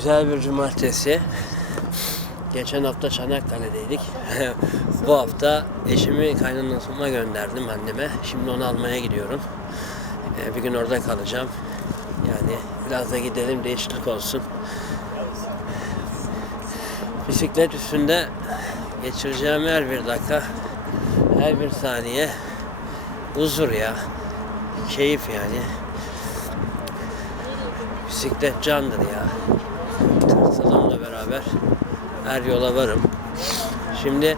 Güzel bir cumartesi. Geçen hafta Çanakkale'deydik. Bu hafta eşimi kaynanasıma gönderdim anneme. Şimdi onu almaya gidiyorum. Ee, Bir gün orada kalacağım. Yani biraz da gidelim değişiklik olsun. Bisiklet üstünde geçireceğim her bir dakika, her bir saniye huzur ya. Keyif yani. Bisiklet candır ya. Tırtılımla beraber her yola varım. Şimdi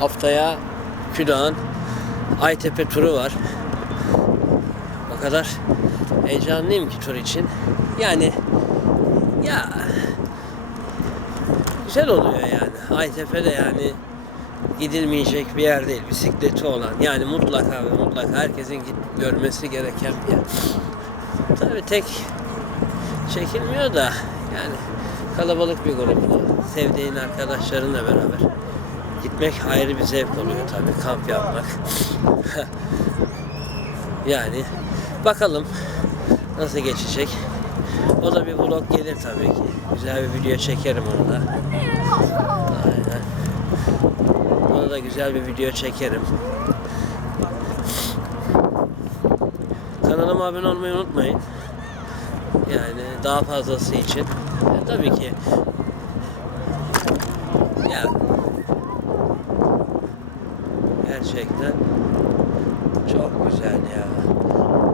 haftaya Küdağ'ın Aytepe turu var. O kadar heyecanlıyım ki tur için. Yani ya güzel oluyor yani. Aytepe'de yani gidilmeyecek bir yer değil. Bisikleti olan yani mutlaka ve mutlaka herkesin git, görmesi gereken bir yer. Tabii tek çekilmiyor da yani kalabalık bir grupla sevdiğin arkadaşlarınla beraber gitmek ayrı bir zevk oluyor tabii kamp yapmak. yani bakalım nasıl geçecek. O da bir vlog gelir tabii ki. Güzel bir video çekerim onu da. Aynen. Ona da güzel bir video çekerim. Kanalıma abone olmayı unutmayın. Yani daha fazlası için. Ya tabii ki. Ya gerçekten çok güzel ya.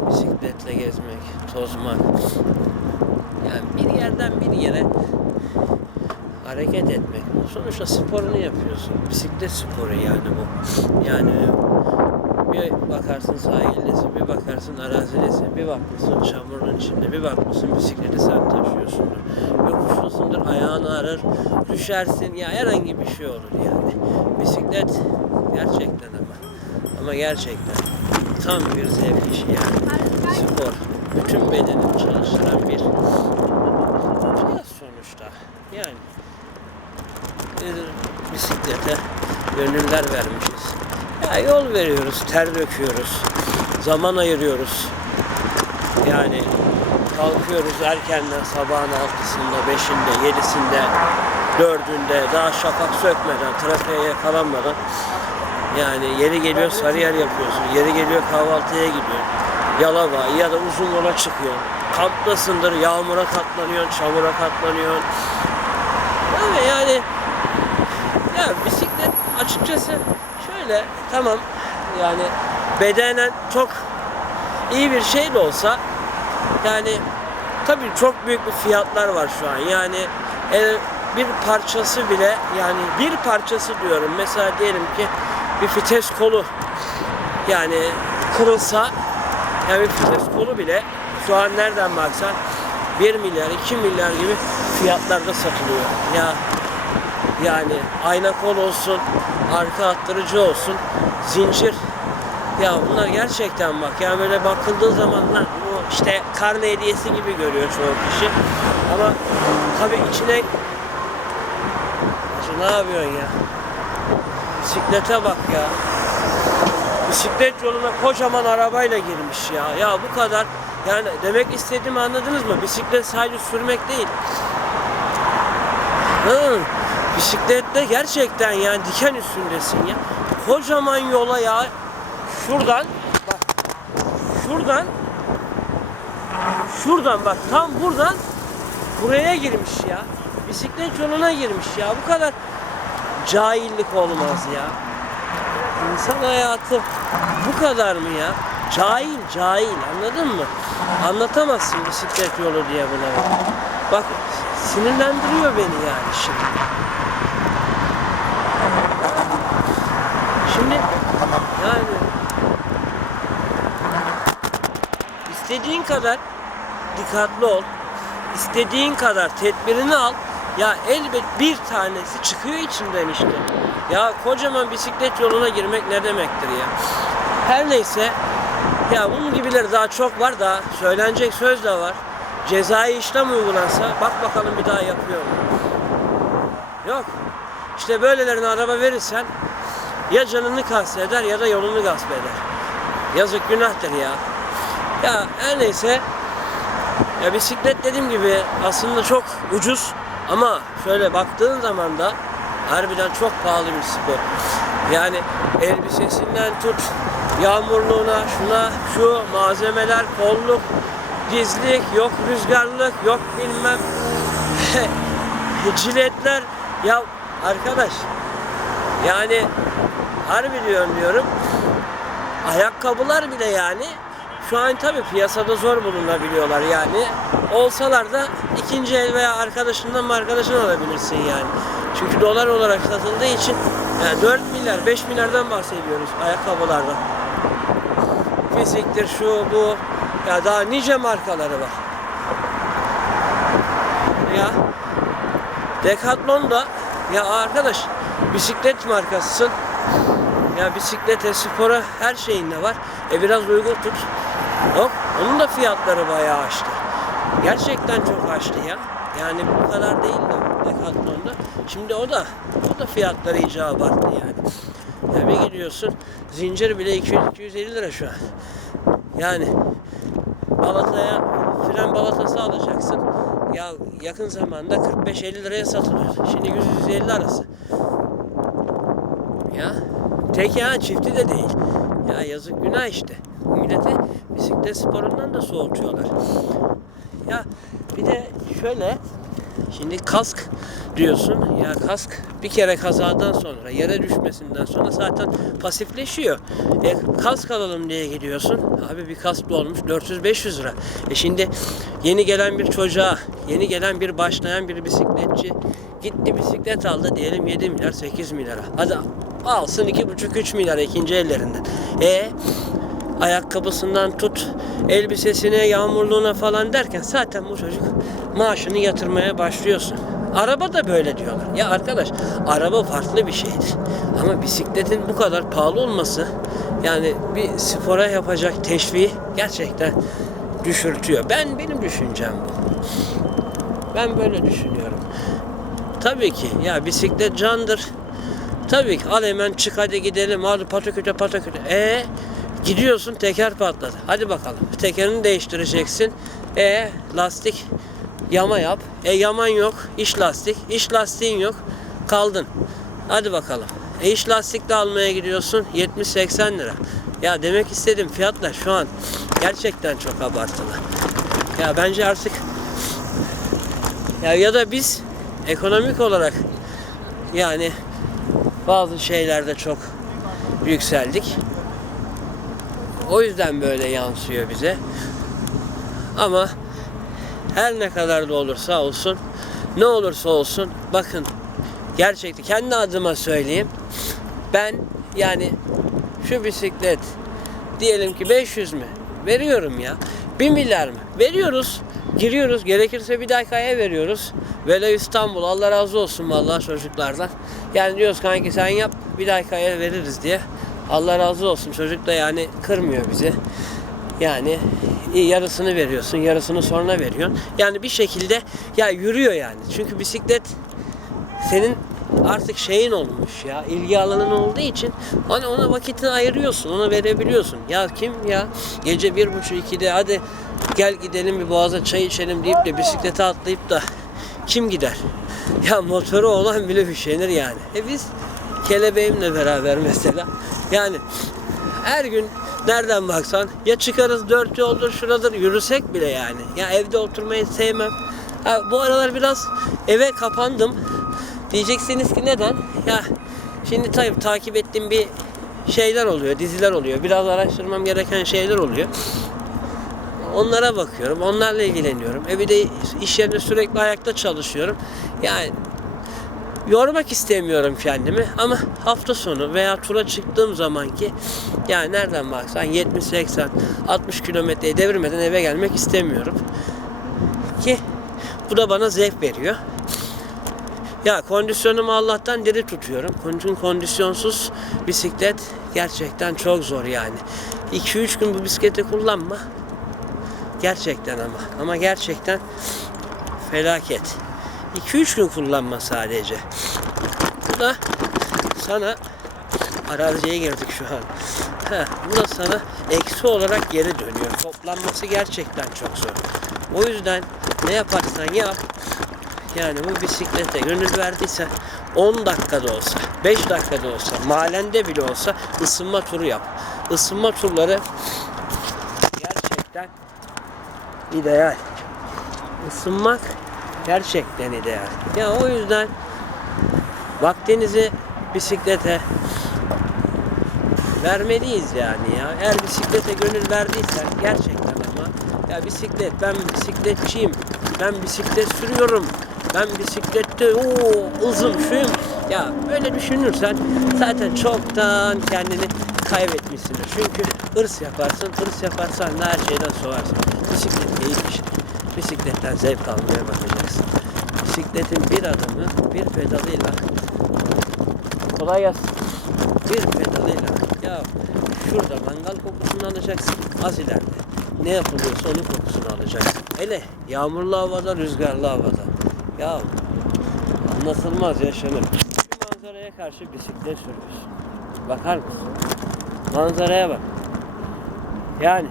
Bisikletle gezmek, tozmak. Yani bir yerden bir yere hareket etmek. Sonuçta sporunu yapıyorsun. Bisiklet sporu yani bu. Yani bir bakarsın sahildesin, bir bakarsın arazidesin, bir bakmışsın çamurun içinde, bir bakmışsın bisikleti sen taşıyorsundur. Yokuşlusundur, ayağın ağrır, düşersin ya herhangi bir şey olur yani. Bisiklet gerçekten ama ama gerçekten tam bir zevk işi yani. Spor. Bütün bedenini çalıştıran bir cihaz sonuçta. Yani bir bisiklete gönüller vermişiz. Ya yol veriyoruz, ter döküyoruz, zaman ayırıyoruz. Yani kalkıyoruz erkenden sabahın altısında, beşinde, yedisinde, dördünde daha şafak sökmeden, trafiğe yakalanmadan yani yeri geliyor Sarıyer yapıyorsun, yeri geliyor kahvaltıya gidiyor. Yalova ya da uzun yola çıkıyor. Kamptasındır, yağmura katlanıyorsun, çamura katlanıyorsun. Ama yani ya bisiklet açıkçası şöyle tamam yani bedenen çok iyi bir şey de olsa yani tabii çok büyük bir fiyatlar var şu an. Yani e, bir parçası bile yani bir parçası diyorum mesela diyelim ki bir vites kolu yani kırılsa yani bir vites kolu bile şu an nereden baksan 1 milyar 2 milyar gibi fiyatlarda satılıyor. Ya yani ayna kol olsun, arka attırıcı olsun, zincir. Ya bunlar gerçekten bak ya böyle bakıldığı zaman lan bu işte karne hediyesi gibi görüyor çoğu kişi. Ama tabii içine Hacı ne yapıyorsun ya? Bisiklete bak ya. Bisiklet yoluna kocaman arabayla girmiş ya. Ya bu kadar yani demek istediğimi anladınız mı? Bisiklet sadece sürmek değil. Hı, bisiklette gerçekten yani diken üstündesin ya. Kocaman yola ya. Şuradan bak. Şuradan şuradan bak tam buradan buraya girmiş ya. Bisiklet yoluna girmiş ya. Bu kadar cahillik olmaz ya. İnsan hayatı bu kadar mı ya? Cahil, cahil anladın mı? Anlatamazsın bisiklet yolu diye buna. Bak sinirlendiriyor beni yani şimdi. Şimdi yani istediğin kadar dikkatli ol. istediğin kadar tedbirini al. Ya elbet bir tanesi çıkıyor içinden işte. Ya kocaman bisiklet yoluna girmek ne demektir ya? Her neyse ya bunun gibileri daha çok var da söylenecek söz de var. Cezai işlem uygulansa bak bakalım bir daha yapıyor mu? Yok. İşte böylelerine araba verirsen ya canını kasteder ya da yolunu gasp eder. Yazık günahtır ya. Ya her neyse Ya bisiklet dediğim gibi aslında çok ucuz ama şöyle baktığın zaman da harbiden çok pahalı bir spor. Yani elbisesinden tut, yağmurluğuna, şuna, şu malzemeler, kolluk, dizlik, yok rüzgarlık, yok bilmem ciletler. Ya arkadaş yani harbi diyorum diyorum. Ayakkabılar bile yani şu an tabii piyasada zor bulunabiliyorlar yani. Olsalar da ikinci el veya arkadaşından mı arkadaşın alabilirsin yani. Çünkü dolar olarak satıldığı için yani 4 milyar 5 milyardan bahsediyoruz ayakkabılardan. Fiziktir şu bu ya daha nice markaları var. Ya Decathlon da ya arkadaş bisiklet markasısın. Ya bisiklete, spora her şeyinde var. E biraz uygun tut. Hop, onun da fiyatları bayağı aştı. Gerçekten çok aştı ya. Yani bu kadar değildi Decathlon'da. Şimdi o da o da fiyatları iyice abarttı yani. Ya bir gidiyorsun zincir bile 200-250 lira şu an. Yani balataya fren balatası alacaksın. Ya yakın zamanda 45-50 liraya satılıyor. Şimdi 100-150 arası. Tek ya çifti de değil. Ya yazık günah işte. Bu milleti bisiklet sporundan da soğutuyorlar. Ya bir de şöyle şimdi kask diyorsun. Ya kask bir kere kazadan sonra yere düşmesinden sonra zaten pasifleşiyor. E, kask alalım diye gidiyorsun. Abi bir kask olmuş 400-500 lira. E şimdi yeni gelen bir çocuğa, yeni gelen bir başlayan bir bisikletçi gitti bisiklet aldı diyelim 7 milyar 8 milyara. Hadi alsın 2,5-3 milyar ikinci ellerinden. E ayakkabısından tut elbisesine, yağmurluğuna falan derken zaten bu çocuk maaşını yatırmaya başlıyorsun. Araba da böyle diyorlar. Ya arkadaş araba farklı bir şeydir. Ama bisikletin bu kadar pahalı olması yani bir spora yapacak teşviği gerçekten düşürtüyor. Ben benim düşüncem bu. Ben böyle düşünüyorum. Tabii ki ya bisiklet candır. Tabii ki al hemen çık hadi gidelim hadi pataküte pataküte. E gidiyorsun teker patladı. Hadi bakalım tekerini değiştireceksin. E lastik yama yap. E yaman yok. iş lastik. iş lastiğin yok. Kaldın. Hadi bakalım. E iş lastik de almaya gidiyorsun. 70-80 lira. Ya demek istedim fiyatlar şu an gerçekten çok abartılı. Ya bence artık ya ya da biz ekonomik olarak yani bazı şeylerde çok yükseldik. O yüzden böyle yansıyor bize. Ama her ne kadar da olursa olsun, ne olursa olsun bakın gerçekten kendi adıma söyleyeyim. Ben yani şu bisiklet diyelim ki 500 mü? Veriyorum ya. 1 milyar mı? Veriyoruz. Giriyoruz. Gerekirse bir dahaki aya veriyoruz. Vela İstanbul. Allah razı olsun vallahi çocuklardan. Yani diyoruz kanki sen yap bir dahaki aya veririz diye. Allah razı olsun. Çocuk da yani kırmıyor bizi. Yani yarısını veriyorsun, yarısını sonra veriyorsun. Yani bir şekilde ya yürüyor yani. Çünkü bisiklet senin artık şeyin olmuş ya ilgi alanın olduğu için hani ona vakitini ayırıyorsun ona verebiliyorsun ya kim ya gece bir buçuk ikide hadi gel gidelim bir boğaza çay içelim deyip de bisiklete atlayıp da kim gider ya motoru olan bile üşenir yani e biz kelebeğimle beraber mesela yani her gün nereden baksan ya çıkarız dört yoldur şuradır yürüsek bile yani ya evde oturmayı sevmem ha, bu aralar biraz eve kapandım Diyeceksiniz ki neden? Ya şimdi tabii takip ettiğim bir şeyler oluyor, diziler oluyor. Biraz araştırmam gereken şeyler oluyor. Onlara bakıyorum, onlarla ilgileniyorum. E bir de iş yerinde sürekli ayakta çalışıyorum. Yani yormak istemiyorum kendimi ama hafta sonu veya tura çıktığım zaman ki yani nereden baksan 70 80 60 kilometreyi devirmeden eve gelmek istemiyorum. Ki bu da bana zevk veriyor. Ya kondisyonumu Allah'tan diri tutuyorum. Çünkü kondisyonsuz bisiklet gerçekten çok zor yani. 2-3 gün bu bisikleti kullanma. Gerçekten ama. Ama gerçekten felaket. 2-3 gün kullanma sadece. Bu da sana araziye girdik şu an. Ha, bu da sana eksi olarak geri dönüyor. Toplanması gerçekten çok zor. O yüzden ne yaparsan yap. Yani bu bisiklete gönül verdiysen 10 dakikada olsa, 5 dakikada olsa, mahallende bile olsa ısınma turu yap. Isınma turları ideal. Isınmak gerçekten ideal. Ya o yüzden vaktinizi bisiklete vermeliyiz yani ya. Eğer bisiklete gönül verdiysen gerçekten ama ya bisiklet ben bisikletçiyim. Ben bisiklet sürüyorum. Ben bisiklette o ızım şuyum. Ya böyle düşünürsen zaten çoktan kendini kaybetmişsindir. Çünkü hırs yaparsın. Hırs yaparsan da her şeyden soğarsın. Bisiklet işi. Bisikletten zevk almaya bakacaksın. Bisikletin bir adımı bir pedalıyla kolay gelsin. Bir pedalıyla ya şurada mangal kokusunu alacaksın az ileride. Ne yapılıyorsa onun kokusunu alacaksın. Hele yağmurlu havada, rüzgarlı havada. Ya anlatılmaz yaşanır. Şu manzaraya karşı bisiklet sürüyorsun. Bakar mısın? Manzaraya bak. Yani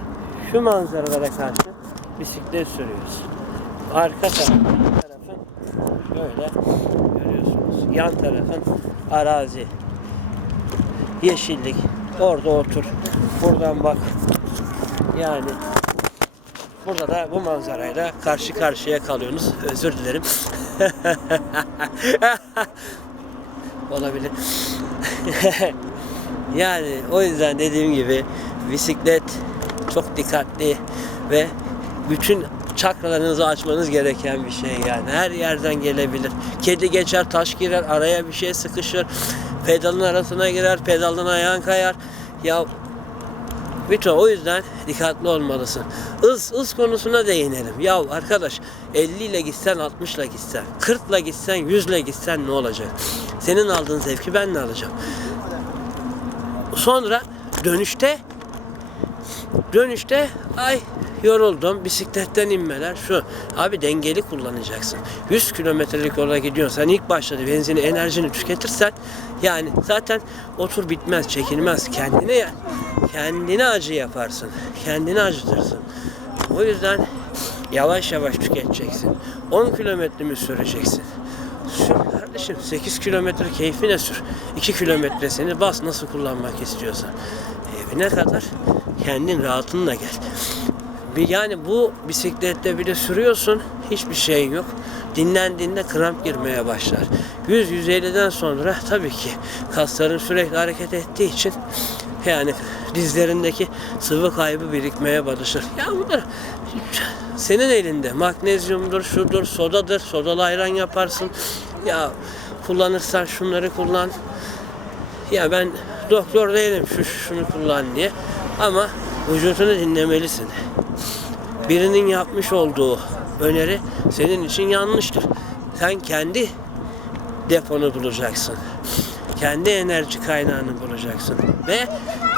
şu manzaralara karşı bisiklet sürüyorsun. Arka tarafın, tarafın böyle görüyorsunuz. Yan tarafın arazi. Yeşillik. Orada otur. Buradan bak. Yani burada da bu manzarayla karşı karşıya kalıyorsunuz. Özür dilerim. Olabilir. yani o yüzden dediğim gibi bisiklet çok dikkatli ve bütün çakralarınızı açmanız gereken bir şey yani. Her yerden gelebilir. Kedi geçer, taş girer, araya bir şey sıkışır. Pedalın arasına girer, pedalın ayağın kayar. Ya bütün o yüzden dikkatli olmalısın. Is, ız konusuna değinelim. Ya arkadaş 50 ile gitsen 60 ile gitsen 40 ile gitsen 100 ile gitsen ne olacak? Senin aldığın zevki ben de alacağım. Sonra dönüşte dönüşte ay yoruldum bisikletten inmeler şu abi dengeli kullanacaksın 100 kilometrelik yola gidiyorsan ilk başta benzini enerjini tüketirsen yani zaten otur bitmez çekilmez kendine kendine acı yaparsın kendini acıtırsın o yüzden yavaş yavaş tüketeceksin 10 kilometre mi süreceksin Sür kardeşim 8 kilometre keyfine sür. 2 kilometresini bas nasıl kullanmak istiyorsan. Evine kadar kendin rahatınla gel. Bir yani bu bisiklette bile sürüyorsun hiçbir şeyin yok. Dinlendiğinde kramp girmeye başlar. 100-150'den sonra tabii ki kasların sürekli hareket ettiği için yani dizlerindeki sıvı kaybı birikmeye başlar. Ya bunlar senin elinde. Magnezyumdur, şudur, sodadır. Sodalı ayran yaparsın. Ya kullanırsan şunları kullan. Ya ben doktor değilim şu şunu kullan diye. Ama vücudunu dinlemelisin. Birinin yapmış olduğu öneri senin için yanlıştır. Sen kendi deponu bulacaksın. Kendi enerji kaynağını bulacaksın. Ve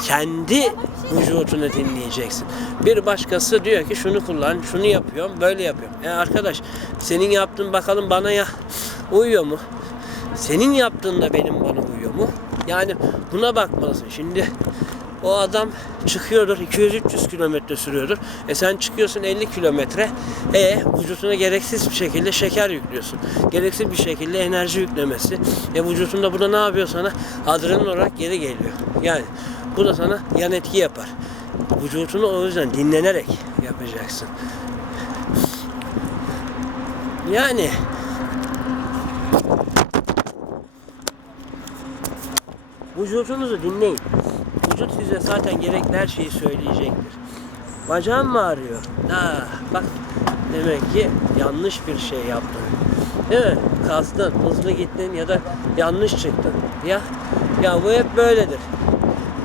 kendi vücudunu dinleyeceksin. Bir başkası diyor ki şunu kullan, şunu yapıyorum, böyle yapıyorum. E arkadaş senin yaptığın bakalım bana ya uyuyor mu? Senin yaptığın da benim bana? Yani buna bakmalısın. Şimdi o adam çıkıyordur 200-300 kilometre sürüyordur. E sen çıkıyorsun 50 kilometre. E vücuduna gereksiz bir şekilde şeker yüklüyorsun. Gereksiz bir şekilde enerji yüklemesi. E vücudunda burada ne yapıyor sana? Adrenalin olarak geri geliyor. Yani bu da sana yan etki yapar. Vücudunu o yüzden dinlenerek yapacaksın. Yani vücudunuzu dinleyin. Vücut size zaten gerekli her şeyi söyleyecektir. Bacağım mı ağrıyor? Ha, bak demek ki yanlış bir şey yaptın. Değil mi? Kastın, hızlı gittin ya da yanlış çıktın. Ya ya bu hep böyledir.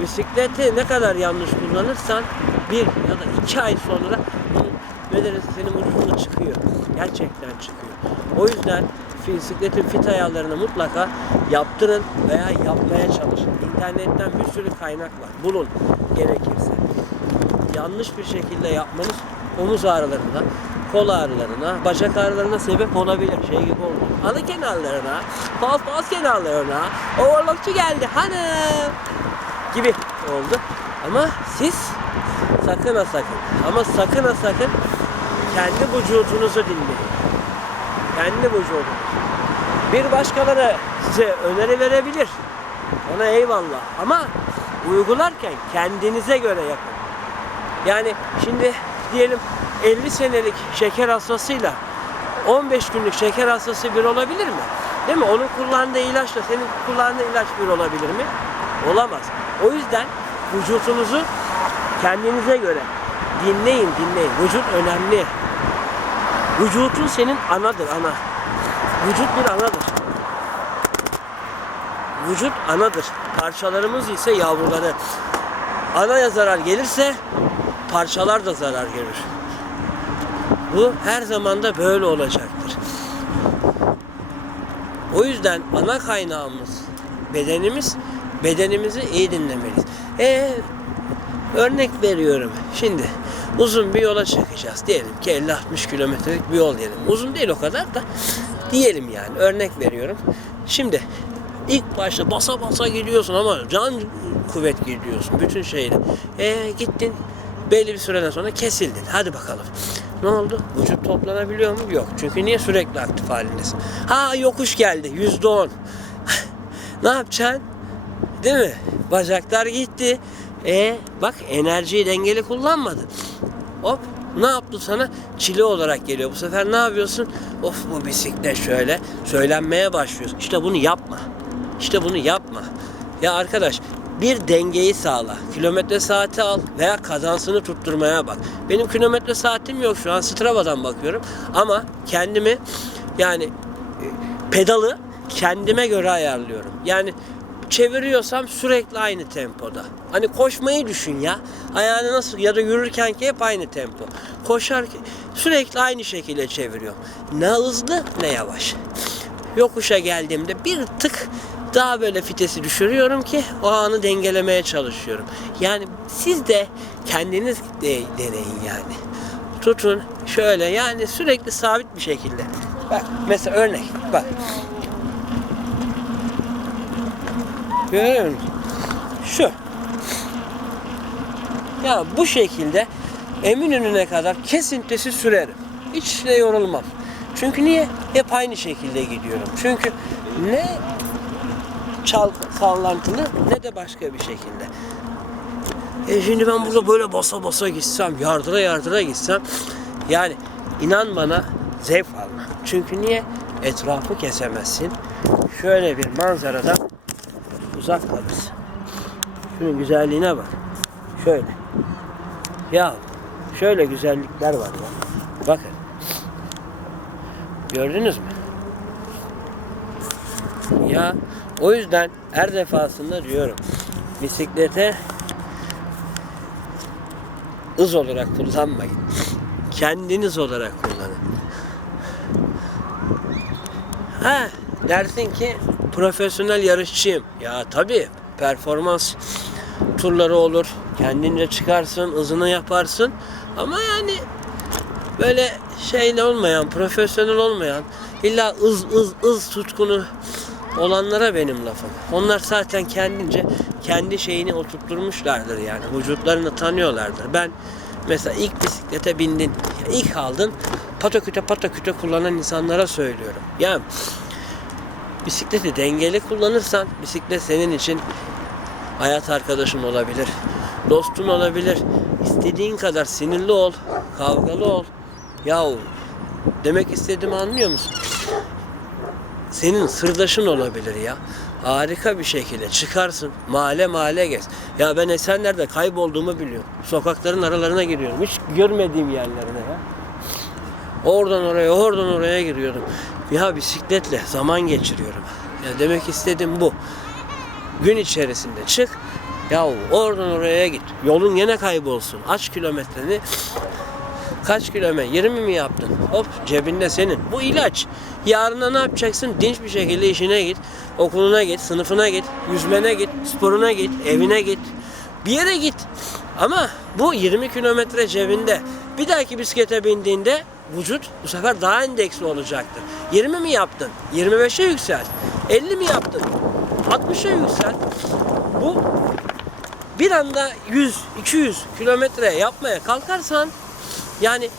Bisikleti ne kadar yanlış kullanırsan bir ya da iki ay sonra bunun bedeli senin vücuduna çıkıyor. Gerçekten çıkıyor. O yüzden bisikletin fit ayarlarını mutlaka yaptırın veya yapmaya çalışın. İnternetten bir sürü kaynak var. Bulun gerekirse. Yanlış bir şekilde yapmanız omuz ağrılarına, kol ağrılarına, bacak ağrılarına sebep olabilir. Şey gibi oldu. Alı kenarlarına, faz faz kenarlarına, overlockçu geldi hanım gibi oldu. Ama siz sakın ha sakın ama sakın ha sakın kendi vücudunuzu dinleyin. Kendi vücudunuz. Bir başkaları size öneri verebilir. Ona eyvallah. Ama uygularken kendinize göre yapın. Yani şimdi diyelim 50 senelik şeker hastasıyla 15 günlük şeker hastası bir olabilir mi? Değil mi? Onun kullandığı ilaçla senin kullandığın ilaç bir olabilir mi? Olamaz. O yüzden vücutunuzu kendinize göre dinleyin, dinleyin. Vücut önemli. Vücutun senin anadır, ana. Vücut bir anadır. Vücut anadır. Parçalarımız ise yavruları. Anaya zarar gelirse parçalar da zarar görür. Bu her zaman da böyle olacaktır. O yüzden ana kaynağımız bedenimiz. Bedenimizi iyi dinlemeliyiz. E örnek veriyorum. Şimdi uzun bir yola çıkacağız. Diyelim ki 50-60 kilometrelik bir yol diyelim. Uzun değil o kadar da diyelim yani. Örnek veriyorum. Şimdi ilk başta basa basa gidiyorsun ama can kuvvet gidiyorsun bütün şeyle. E gittin belli bir süreden sonra kesildin. Hadi bakalım. Ne oldu? Vücut toplanabiliyor mu? Yok. Çünkü niye sürekli aktif halindesin? Ha yokuş geldi. Yüzde on. ne yapacaksın? Değil mi? Bacaklar gitti. E bak enerjiyi dengeli kullanmadın. Hop ne yaptı sana? Çile olarak geliyor. Bu sefer ne yapıyorsun? Of bu bisiklet şöyle. Söylenmeye başlıyorsun. İşte bunu yapma. İşte bunu yapma. Ya arkadaş bir dengeyi sağla. Kilometre saati al veya kazansını tutturmaya bak. Benim kilometre saatim yok şu an Strava'dan bakıyorum. Ama kendimi yani e, pedalı kendime göre ayarlıyorum. Yani çeviriyorsam sürekli aynı tempoda. Hani koşmayı düşün ya. Ayağını nasıl ya da yürürken ki hep aynı tempo. Koşarken sürekli aynı şekilde çeviriyorum. Ne hızlı ne yavaş. Yokuşa geldiğimde bir tık daha böyle fitesi düşürüyorum ki o anı dengelemeye çalışıyorum. Yani siz de kendiniz de deneyin yani. Tutun şöyle yani sürekli sabit bir şekilde. Bak mesela örnek bak. Görüyor? Şu. Ya bu şekilde Eminönü'ne kadar kesintisi sürerim. Hiç de yorulmam. Çünkü niye? Hep aynı şekilde gidiyorum. Çünkü ne çal sallantılı ne de başka bir şekilde. E şimdi ben burada böyle basa basa gitsem, yardıra yardıra gitsem yani inan bana zevk alma. Çünkü niye? Etrafı kesemezsin. Şöyle bir manzaradan uzak kalırsın. Şunun güzelliğine bak. Şöyle. Ya şöyle güzellikler var ya. Bakın. Gördünüz mü? Ya o yüzden her defasında diyorum bisiklete hız olarak kullanmayın. Kendiniz olarak kullanın. Ha dersin ki profesyonel yarışçıyım. Ya tabii performans turları olur. Kendince çıkarsın, hızını yaparsın. Ama yani böyle şeyle olmayan, profesyonel olmayan, illa ız ız ız tutkunu olanlara benim lafım. Onlar zaten kendince kendi şeyini oturtturmuşlardır yani. Vücutlarını tanıyorlardır. Ben mesela ilk bisiklete bindin, ilk aldın, pataküte pataküte kullanan insanlara söylüyorum. Yani bisikleti dengeli kullanırsan bisiklet senin için hayat arkadaşın olabilir. Dostun olabilir. İstediğin kadar sinirli ol, kavgalı ol. Yahu demek istediğimi anlıyor musun? Senin sırdaşın olabilir ya. Harika bir şekilde çıkarsın. Mahalle mahalle gez. Ya ben Esenler'de kaybolduğumu biliyorum. Sokakların aralarına giriyorum. Hiç görmediğim yerlerine ya. Oradan oraya, oradan oraya giriyordum. Ya bisikletle zaman geçiriyorum. Ya demek istediğim bu. Gün içerisinde çık. Ya oradan oraya git. Yolun yine kaybolsun. Aç kilometreni. Kaç kilometre? 20 mi yaptın? Hop cebinde senin. Bu ilaç. Yarına ne yapacaksın? Dinç bir şekilde işine git. Okuluna git, sınıfına git, yüzmene git, sporuna git, evine git. Bir yere git. Ama bu 20 kilometre cebinde. Bir dahaki bisiklete bindiğinde vücut bu sefer daha endeksli olacaktır. 20 mi yaptın? 25'e yüksel. 50 mi yaptın? 60'a yüksel. Bu bir anda 100, 200 kilometre yapmaya kalkarsan yani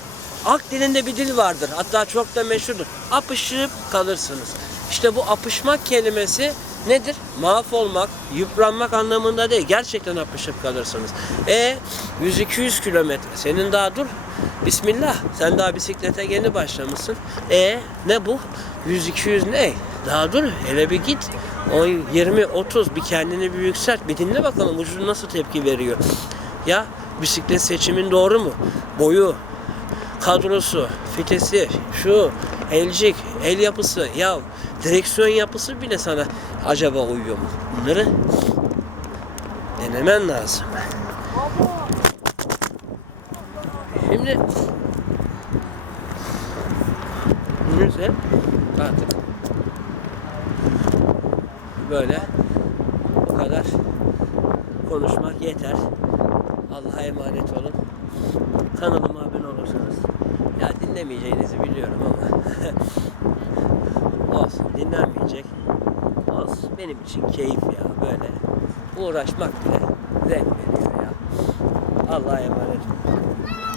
Akdilinde bir dil vardır. Hatta çok da meşhurdur. Apışıp kalırsınız. İşte bu apışmak kelimesi nedir? Mahvolmak, yıpranmak anlamında değil. Gerçekten apışıp kalırsınız. E 100-200 kilometre. Senin daha dur. Bismillah. Sen daha bisiklete yeni başlamışsın. E ne bu? 100-200 ne? Daha dur. Hele bir git. 10, 20, 30 bir kendini bir yükselt. Bir dinle bakalım vücudun nasıl tepki veriyor. Ya bisiklet seçimin doğru mu? Boyu, kadrosu, fitesi, şu, elcik, el yapısı, ya direksiyon yapısı bile sana acaba uyuyor mu? Bunları denemen lazım. Şimdi Neyse artık böyle bu kadar konuşmak yeter. Allah'a emanet olun. Kanalıma abone olursanız ya dinlemeyeceğinizi biliyorum ama olsun dinlenmeyecek. Olsun benim için keyif ya böyle uğraşmak bile zevk veriyor ya. Allah'a emanet olun.